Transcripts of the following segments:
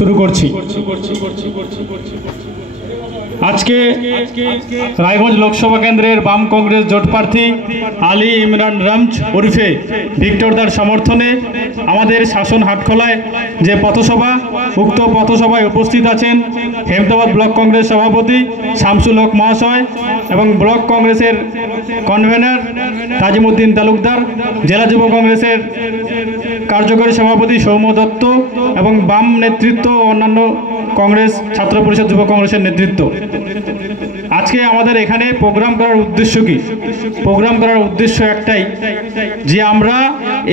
শুরু করছি। আজকে রায়গঞ্জ লোকসভা কেন্দ্রের বাম কংগ্রেস জোট প্রার্থী আলী ইমরান রামজ ওরফে ভিক্টরদার সমর্থনে আমাদের শাসন হাটখোলায় যে পথসভা, উক্ত পথসভায় উপস্থিত আছেন হেমদাবাদ ব্লক কংগ্রেস সভাপতি শামসুল হক মহাশয় এবং ব্লক কংগ্রেসের কনভেনর তাজিমউদ্দিন তালুকদার, জেলা যুব কংগ্রেসের কার্যকরী সভাপতি সৌম্য দত্ত এবং বাম নেতৃত্ব ও অন্যান্য কংগ্রেস ছাত্র পরিষদ যুব কংগ্রেসের নেতৃত্ব। আজকে আমাদের এখানে প্রোগ্রাম করার উদ্দেশ্য কি? প্রোগ্রাম করার উদ্দেশ্য একটাই, যে আমরা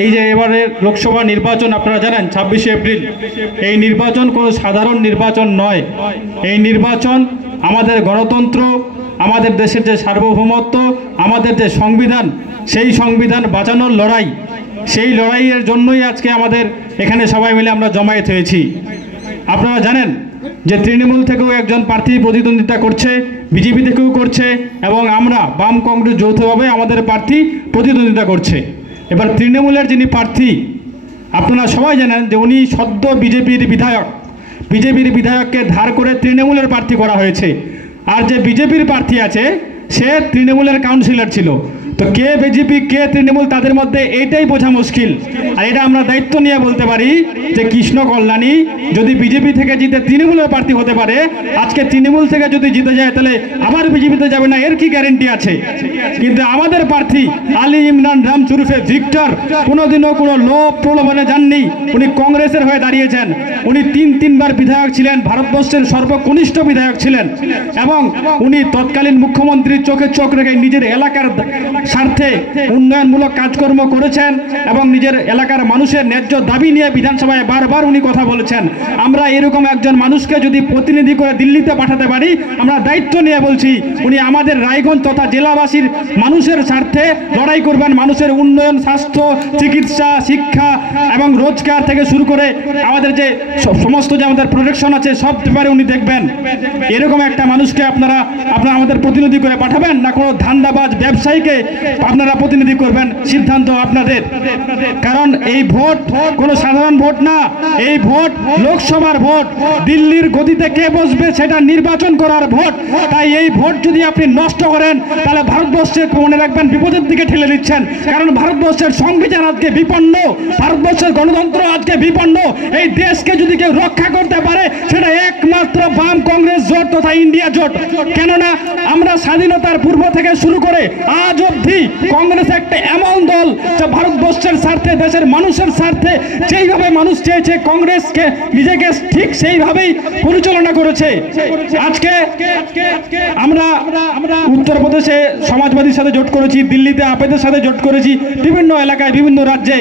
এই যে এবারে লোকসভা নির্বাচন, আপনারা জানেন 26শে এপ্রিল, এই নির্বাচন কোনো সাধারণ নির্বাচন নয়। এই নির্বাচন আমাদের গণতন্ত্র, আমাদের দেশের যে সার্বভৌমত্ব, আমাদের যে সংবিধান, সেই সংবিধান বাঁচানোর লড়াই। সেই লড়াইয়ের জন্যই আজকে আমাদের এখানে সবাই মিলে আমরা জমায়েত হয়েছি। আপনারা জানেন যে তৃণমূল থেকেও একজন প্রার্থী প্রতিদ্বন্দ্বিতা করছে, বিজেপি থেকেও করছে এবং আমরা বাম কংগ্রেস যৌথভাবে আমাদের প্রার্থী প্রতিদ্বন্দ্বিতা করছে। এবার তৃণমূলের যিনি প্রার্থী, আপনারা সবাই জানেন যে উনি সদ্য বিজেপির বিধায়ককে ধার করে তৃণমূলের প্রার্থী করা হয়েছে। আর যে বিজেপির প্রার্থী আছে সে তৃণমূলের কাউন্সিলর ছিল। তো কে বিজেপি কে তৃণমূল, তাদের মধ্যে এইটাই বোঝা মুশকিল। আর এটা আমরা দায়িত্ব নিয়ে বলতে পারি যে কৃষ্ণ কল্যাণী যদি বিজেপি থেকে জিতে তৃণমূলের প্রার্থী হতে পারে, আজকে তৃণমূল থেকে যদি জিতে যায় তাহলে আবার বিজেপিতে যাবে না, এর কি গ্যারেন্টি আছে? কিন্তু আমাদের প্রার্থী আলী ইমরান রামজ ওরফে ভিক্টর কোনোদিনও কোনো লোভ প্রলোভনে যাননি। উনি কংগ্রেসের হয়ে দাঁড়িয়েছেন। উনি তিনবার বিধায়ক ছিলেন, ভারতবর্ষের সর্বকনিষ্ঠ বিধায়ক ছিলেন এবং উনি তৎকালীন মুখ্যমন্ত্রীর চোখে চোখ রেখে নিজের এলাকার স্বার্থে উন্নয়নমূলক কাজকর্ম করেছেন এবং নিজের এলাকার মানুষের ন্যায্য দাবি নিয়ে বিধানসভায় বারবার উনি কথা বলেছেন। আমরা এরকম একজন মানুষকে যদি প্রতিনিধি করে দিল্লিতে পাঠাতে পারি, আমরা দায়িত্ব নিয়ে বলছি উনি আমাদের রায়গঞ্জ তথা জেলাবাসীর মানুষের স্বার্থে লড়াই করবেন। মানুষের উন্নয়ন, স্বাস্থ্য, চিকিৎসা, শিক্ষা এবং রোজগার থেকে শুরু করে আমাদের যে সমস্ত যে আমাদের প্রোটেকশন আছে সব ব্যাপারে উনি দেখবেন। এরকম একটা মানুষকে আপনারা আমাদের প্রতিনিধি করে পাঠাবেন, না কোনো ধান্দাবাজ ব্যবসায়ীকে আপনারা প্রতিনিধি করবেন? সিদ্ধান্ত আপনাদের। কারণ এই ভোট কোনো সাধারণ ভোট না, এই ভোট লোকসভার ভোট। দিল্লির গদিতে কে বসবে সেটা নির্বাচন করার ভোট। তাই এই ভোট যদি আপনি নষ্ট করেন তাহলে ভারতবর্ষে মনে রাখবেন বিপদের দিকে ঠেলে দিচ্ছেন। কারণ ভারতবর্ষের সংবিধান আজকে বিপন্ন, ভারতবর্ষের গণতন্ত্র আজকে বিপন্ন। এই দেশকে যদি কেউ রক্ষা করতে পারে সেটা একমাত্র বাম কংগ্রেস জোট তথা ইন্ডিয়া জোট। কেননা আমরা স্বাধীনতার পূর্ব থেকে শুরু করে আজ অবধি কংগ্রেস একটা এমন দল যা ভারতবর্ষের স্বার্থে, দেশের মানুষের স্বার্থে যেইভাবে মানুষ চেয়েছে কংগ্রেসকে নিজেকে ঠিক সেইভাবেই পরিচালনা করেছে। আজকে আমরা উত্তরপ্রদেশে সমাজবাদীর সাথে জোট করেছি, দিল্লিতে আপেদের সাথে জোট করেছি, বিভিন্ন এলাকায় বিভিন্ন রাজ্যে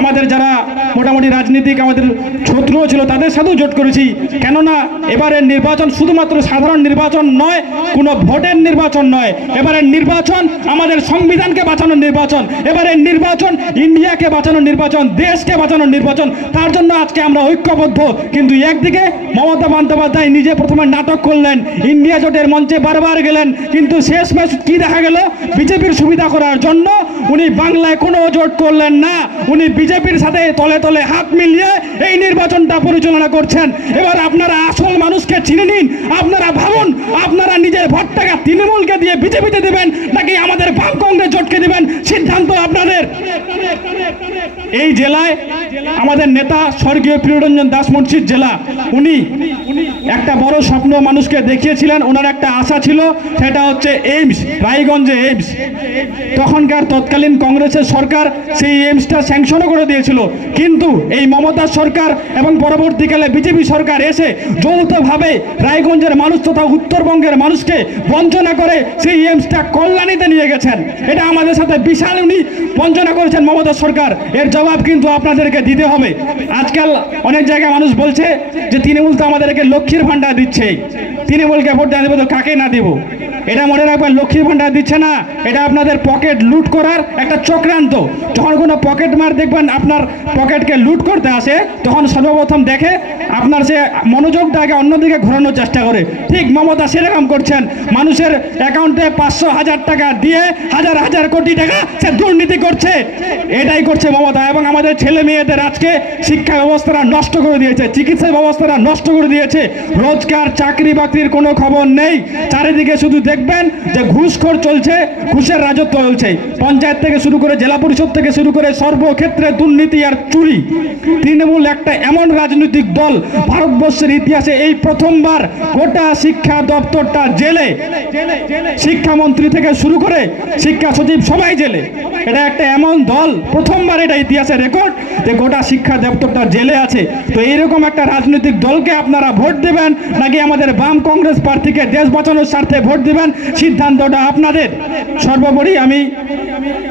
আমাদের যারা মোটামুটি রাজনীতিক আমাদের শত্রুও ছিল তাদের সাথেও জোট করেছি। কেননা এবারের নির্বাচন শুধুমাত্র সাধারণ নির্বাচন নয়, কোনো ভোটের নির্বাচন নয়। এবারের নির্বাচন আমাদের সংবিধানকে বাঁচানোর নির্বাচন, এবারের নির্বাচন ইন্ডিয়াকে বাঁচানোর নির্বাচন, দেশকে বাঁচানোর নির্বাচন। তার জন্য আজকে আমরা ঐক্যবদ্ধ। কিন্তু একদিকে মমতা বন্দ্যোপাধ্যায় নিজে প্রথমে নাটক করলেন, ইন্ডিয়া জোটের মঞ্চে বারবার গেলেন, কিন্তু শেষমেশ কি দেখা গেল? বিজেপির সুবিধা করার জন্য উনি বাংলায় কোনো জোট করলেন না, উনি বিজেপির সাথে তলে তলে হাত মিলিয়ে এই নির্বাচনটা পরিচালনা করছেন। এবার আপনারা আসল মানুষকে চিনে নিন। আপনারা ভাবুন, আপনারা নিজের ভোটটাকে তৃণমূলকে দিয়ে বিজেপিতে দেবেন নাকি আমাদের বাম কংগ্রেস জোটকে দেবেন, সিদ্ধান্ত আপনাদের। এই জেলায় আমাদের নেতা স্বর্গীয় প্রিয়রঞ্জন দাস মুন্সির জেলা, উনি একটা বড় স্বপ্ন মানুষকে দেখিয়েছিলেন। ওনার একটা আশা ছিল, সেটা হচ্ছে এইমস, রায়গঞ্জে এইমস। তখনকার তৎকালীন কংগ্রেসের সরকার সেই এইমসটা স্যাংশনও করে দিয়েছিল, কিন্তু এই মমতা সরকার এবং পরবর্তীকালে বিজেপি সরকার এসে যৌথভাবে রায়গঞ্জের মানুষ তথা উত্তরবঙ্গের মানুষকে বঞ্চনা করে সেই এইমসটা কল্যাণীতে নিয়ে গেছেন। এটা আমাদের সাথে বিশাল উনি বঞ্চনা করেছেন মমতা সরকার। এর জবাব কিন্তু আপনাদেরকে দিতে হবে। আজকাল অনেক জায়গায় মানুষ বলছে যে তৃণমূল তো আমাদেরকে লক্ষ্মীর ভান্ডার দিচ্ছে। তৃণমূলকে ভোট দেওয়ার বদল কাকে না দিব। এটা মনে রাখবেন, লক্ষ্মীর ভান্ডার দিচ্ছে না, এটা আপনাদের পকেট লুট করার একটা চক্রান্ত। যখন কোনো পকেট মার দেখবেন আপনার পকেটকে লুট করতে আসে, তখন সর্বপ্রথম দেখে আপনার সে মনোযোগটাকে অন্যদিকে ঘোরানোর চেষ্টা করে। ঠিক মমতা সেরকম করছেন, মানুষের অ্যাকাউন্টে 500,000 টাকা দিয়ে হাজার হাজার কোটি টাকা সে দুর্নীতি করছে। এটাই করছে মমতা। এবং আমাদের ছেলে মেয়েদের আজকে শিক্ষা ব্যবস্থাটা নষ্ট করে দিয়েছে, চিকিৎসা ব্যবস্থাটা নষ্ট করে দিয়েছে। রোজগার চাকরি বাকরির কোনো খবর নেই। চারিদিকে শুধু দেখবেন যে ঘুষখোর চলছে, ঘুষের রাজত্ব চলছে। পঞ্চায়েত থেকে শুরু করে জেলা পরিষদ থেকে শুরু করে সর্বক্ষেত্রে দুর্নীতি আর চুরি। তৃণমূল একটা এমন রাজনৈতিক দল, ভারতবর্ষের ইতিহাসে এই প্রথমবার গোটা শিক্ষা দপ্তরটা জেলে, শিক্ষামন্ত্রী থেকে শুরু করে শিক্ষা সচিব সবাই জেলে। এটা একটা এমন দল, প্রথমবার এটা ইতিহাসে রেকর্ড যে গোটা শিক্ষা দপ্তরটা জেলে আছে। তো এইরকম একটা রাজনৈতিক দলকে আপনারা ভোট দেবেন নাকি আমাদের বাম কংগ্রেস প্রার্থীকে দেশ বাঁচানোর স্বার্থে ভোট দেবেন, সিদ্ধান্তটা আপনাদের। সর্বোপরি আমি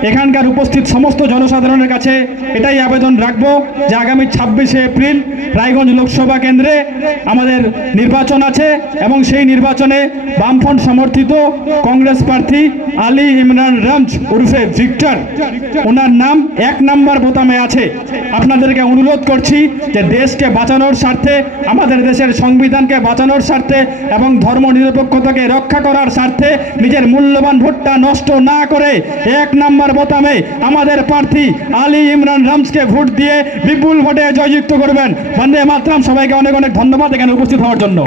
এখানকার উপস্থিত সমস্ত জনসাধারণের কাছে এটাই আবেদন রাখবো যে আগামী 26শে এপ্রিল রায়গঞ্জ লোকসভা কেন্দ্রে আমাদের নির্বাচন আছে এবং সেই নির্বাচনে বামফ্রন্ট সমর্থিত কংগ্রেস প্রার্থী আলী ইমরান রমজ উর্ফে ভিক্টর, ওনার নাম 1 নম্বর বোতামে আছে। আপনাদেরকে অনুরোধ করছি যে দেশকে বাঁচানোর স্বার্থে, আমাদের দেশের সংবিধানকে বাঁচানোর স্বার্থে এবং ধর্মনিরপেক্ষতাকে রক্ষা করার স্বার্থে নিজের মূল্যবান ভোটটা নষ্ট না করে 1 নম্বর বোতামে আমাদের প্রার্থী আলী ইমরান রমজকে ভোট দিয়ে বিপুল ভোটে জয়যুক্ত করবেন। বন্দে মাতরম। সবাইকে অনেক অনেক ধন্যবাদ এখানে উপস্থিত হওয়ার জন্য।